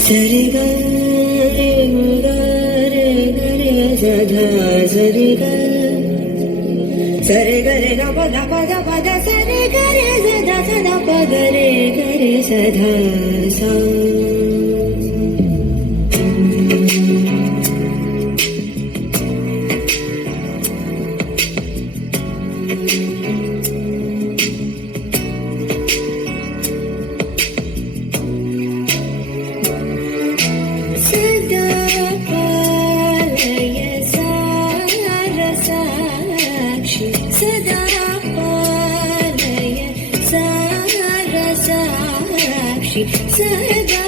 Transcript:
సరి గరి గరి గరి సధా సరి సరి గరి గప గప గప ద సరి గరి సదా సదా ప గరి గరి సధా సా సదా పాలయ సారసాక్షి సదా